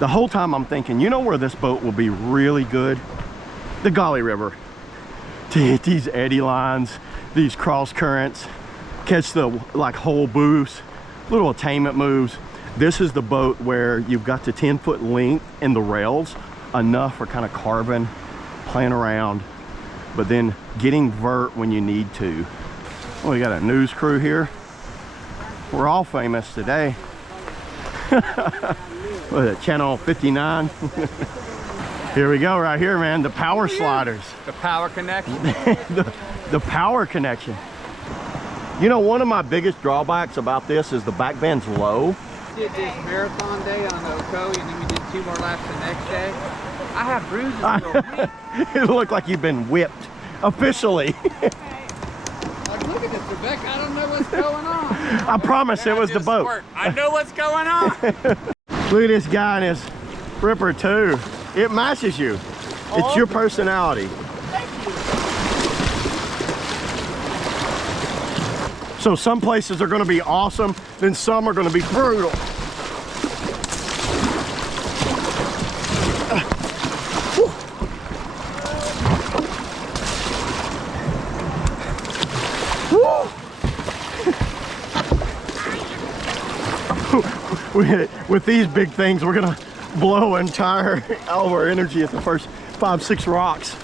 The whole time I'm thinking, you know where this boat will be really good? The Gauley River. To hit these eddy lines, these cross currents, catch the like whole boosts, little attainment moves. This is the boat where you've got the 10-foot length and the rails, enough for kind of carving, playing around, but then getting vert when you need to. Well, we got a news crew here. We're all famous today. What is it, channel 59? Here we go, right here, man. The power sliders. The power connection. the power connection. You know, one of my biggest drawbacks about this is the back band's low. We did this marathon day on Oko, and then we did 2 more laps the next day. I have bruises for a week. It looked like you've been whipped, officially. Like, look at this, Rebecca. I don't know what's going on. I promise it was the boat. I know what's going on. Look at this guy in his Ripper 2. It matches you. It's your personality. Thank you. So some places are going to be awesome, then some are going to be brutal. With these big things, we're gonna blow entire all of our energy at the first 5-6 rocks.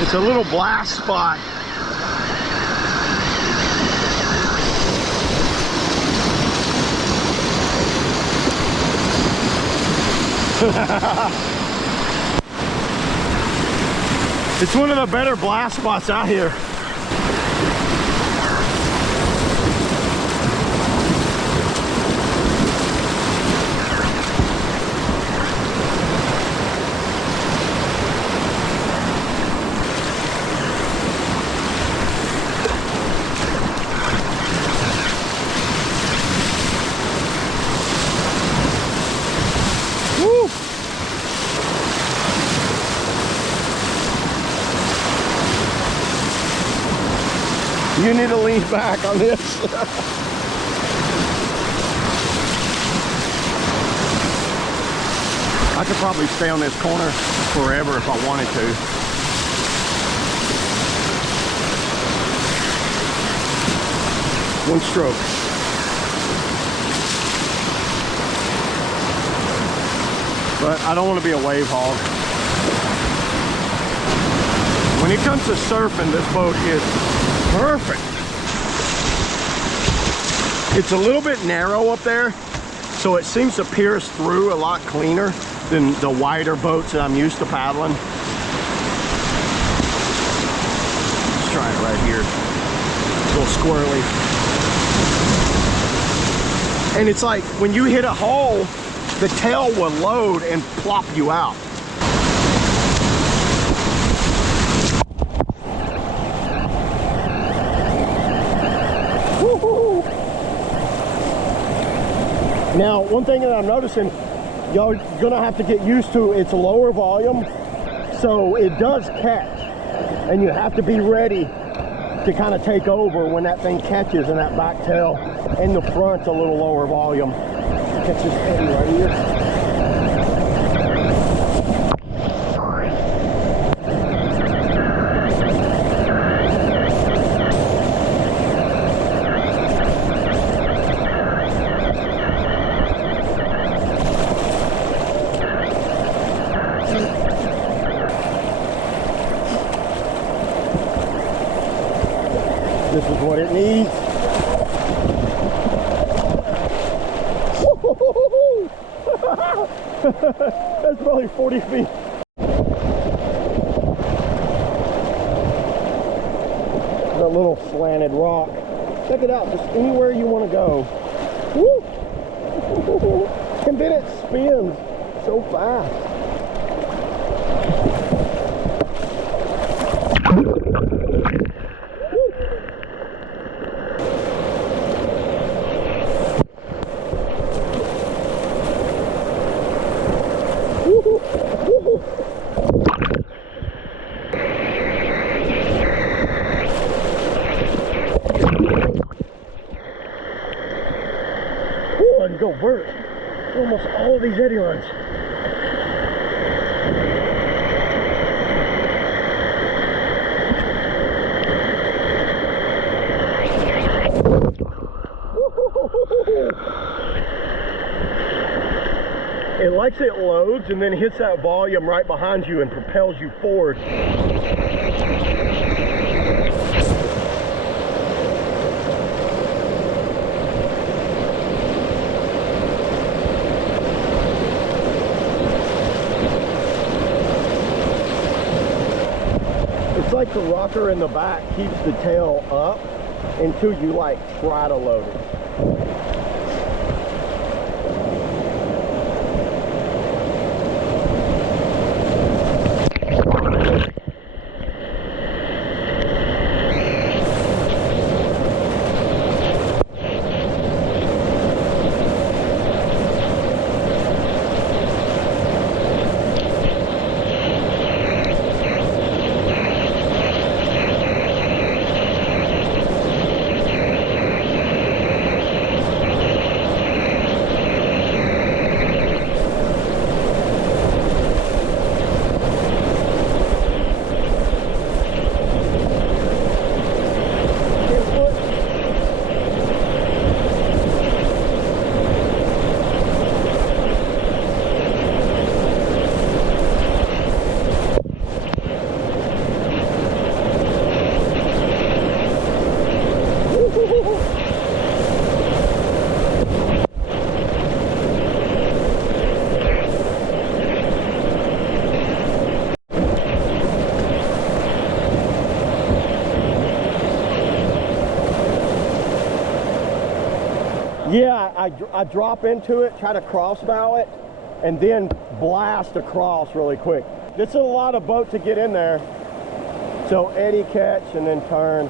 It's a little blast spot. It's one of the better blast spots out here. You need to lean back on this. I could probably stay on this corner forever if I wanted to. One stroke. But I don't want to be a wave hog. When it comes to surfing, this boat is perfect. It's a little bit narrow up there, so it seems to pierce through a lot cleaner than the wider boats that I'm used to paddling. Let's try it right here. It's a little squirrely. And it's like when you hit a hole, the tail will load and plop you out. Now, one thing that I'm noticing, y'all are gonna have to get used to, it's a lower volume, so it does catch, and you have to be ready to kind of take over when that thing catches in that back tail, and the front's a little lower volume. Catch this eddy right here. This is what it needs. That's probably 40 feet. That little slanted rock. Check it out, just anywhere you want to go. Woo! and then it spins so fast. I can go vert. Almost all of these eddy lines. It likes it loads and then hits that volume right behind you and propels you forward. It's like the rocker in the back keeps the tail up until you like try to load it. Yeah, I drop into it, try to cross bow it, and then blast across really quick. This is a lot of boat to get in there. So eddy catch and then turn.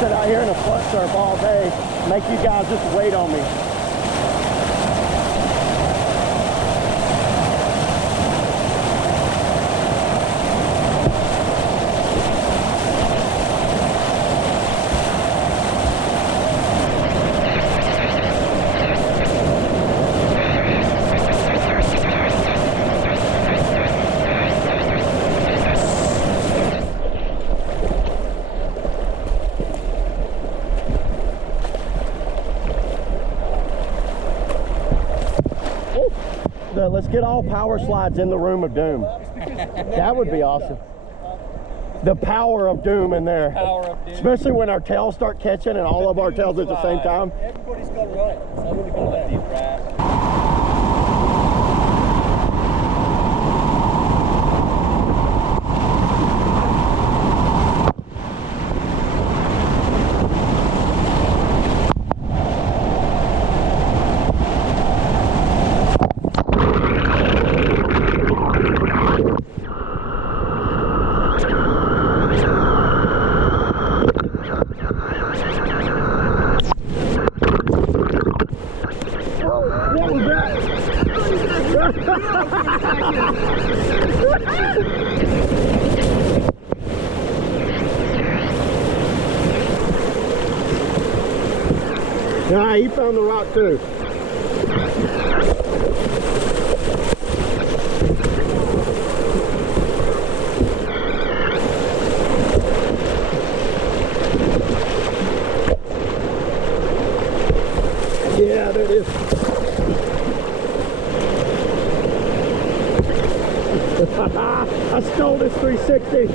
Sit out here in a front surf all day, make you guys just wait on me. Let's get all power slides in the room of doom. That would be awesome. The power of doom in there. Power of doom. Especially when our tails start catching and all of our tails at the same time. Everybody's got to run it. Somebody's got to let these rats. Yeah, he found the rock too. Yeah, there it is. I stole this 360.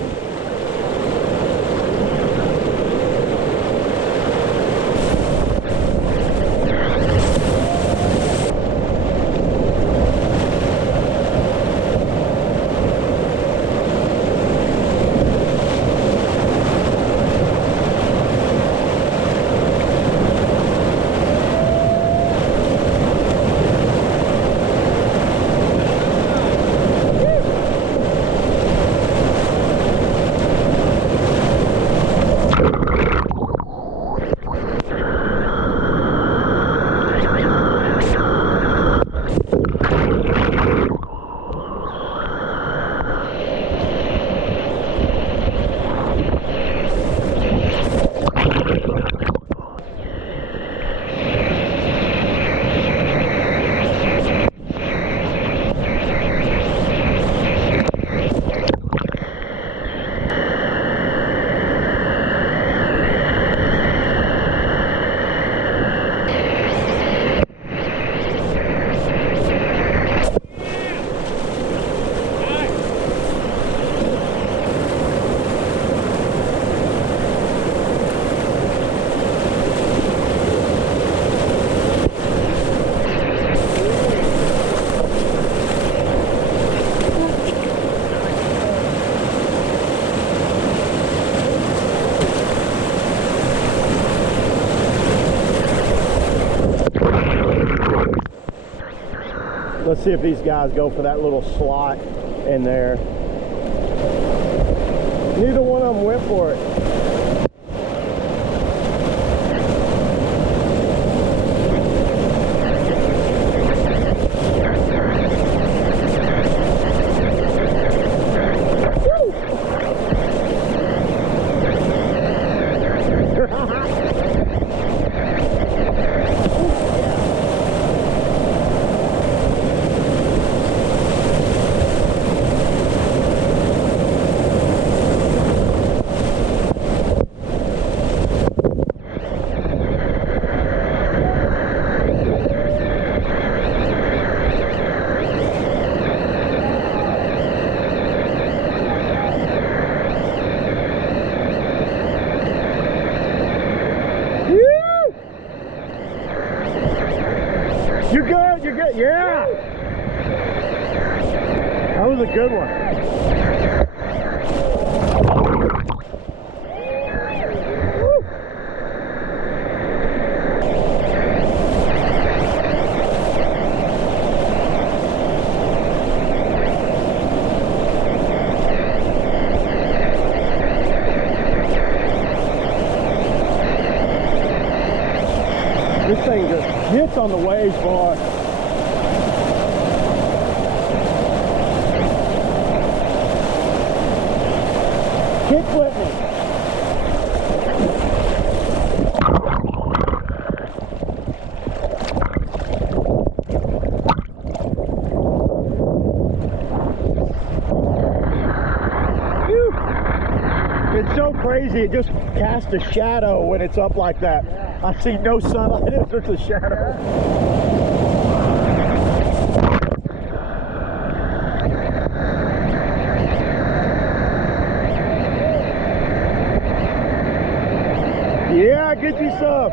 Let's see if these guys go for that little slot in there. Neither one of them went for it. You're good, you're good, yeah! That was a good one. This thing just hits on the waves, boy. Kick flip me. Whew. It's so crazy, it just casts a shadow when it's up like that. I see no sunlight, it's just a shadow. Yeah, get you some.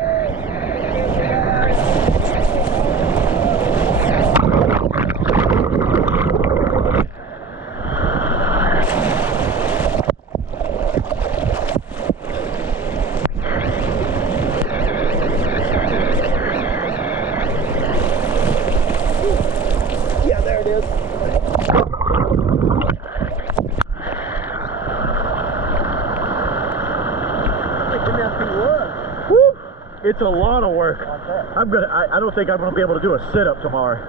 Yeah, there it is. Woo! It's a lot of work. I don't think I'm gonna be able to do a sit-up tomorrow.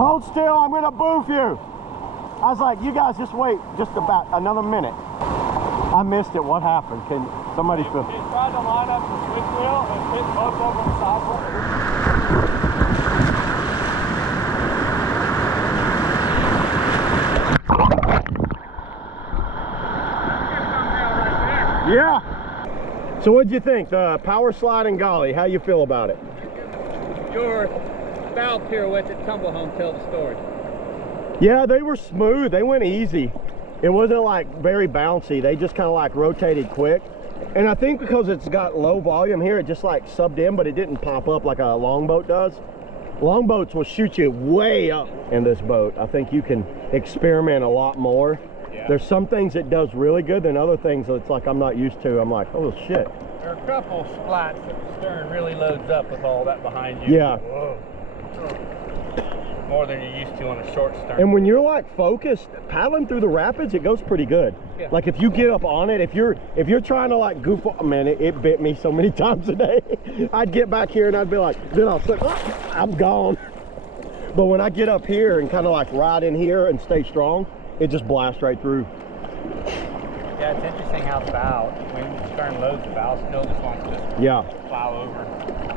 Hold still, I'm gonna boof you. I was like, you guys just wait just about another minute. I missed it, what happened? Can somebody feel? He tried to line up the switch wheel and hit both of them sideways. Yeah. So what'd you think? The Powerslide and Gauley, how you feel about it? Your bow pirouettes at Tumble Home tell the story. Yeah, they were smooth. They went easy. It wasn't like very bouncy. They just kind of like rotated quick. And I think because it's got low volume here, it just like subbed in, but it didn't pop up like a longboat does. Longboats will shoot you way up in this boat. I think you can experiment a lot more. Yeah. There's some things it does really good, than other things that it's like I'm not used to. I'm like, oh shit. There are a couple splats that the stern really loads up with all that behind you. Yeah. Whoa. More than you're used to on a short stern. And when you're like focused, paddling through the rapids, it goes pretty good. Yeah. Like if you get up on it, if you're trying to like goof off, man, it bit me so many times a day. I'd get back here and I'd be like, then I'll say, oh, I'm gone. But when I get up here and kind of like ride in here and stay strong, it just blasts right through. Yeah, it's interesting how the bow, when the stern loads, the bow still just wants to Yeah. plow over.